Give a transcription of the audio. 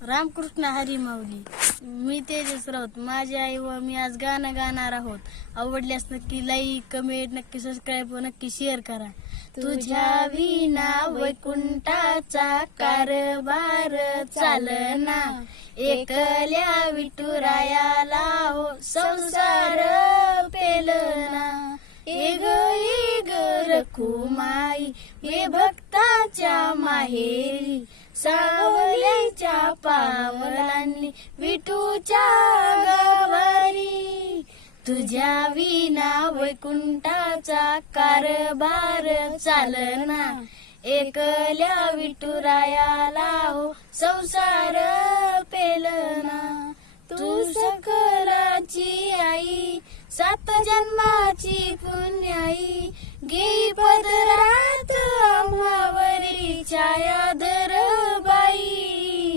रामकृष्ण हरी माऊली. मी तेजस राऊत. माझी आई व मी आज गाणं गाणार आहोत. आवडल्यास नक्की लाईक, कमेंट, नक्की सबस्क्राईब व नक्की शेअर करा. तुझ्या विना वैकुंठाचा कारभार चालना, एकल्या विठुरायाला हो संसार पेलना. एग एग रखुमाई ये भक्ताच्या माहेरी, सावल्याच्या पावलांनी विठूच्या गावारी. तुझ्या विना वैकुंठाचा कारभार चालना, एकल्या विठुरायाला हो संसार पेलना. तू सकलाची आई, 7 जन्माची पुण्याई, घेई पदरात आम्हावरी छाया धर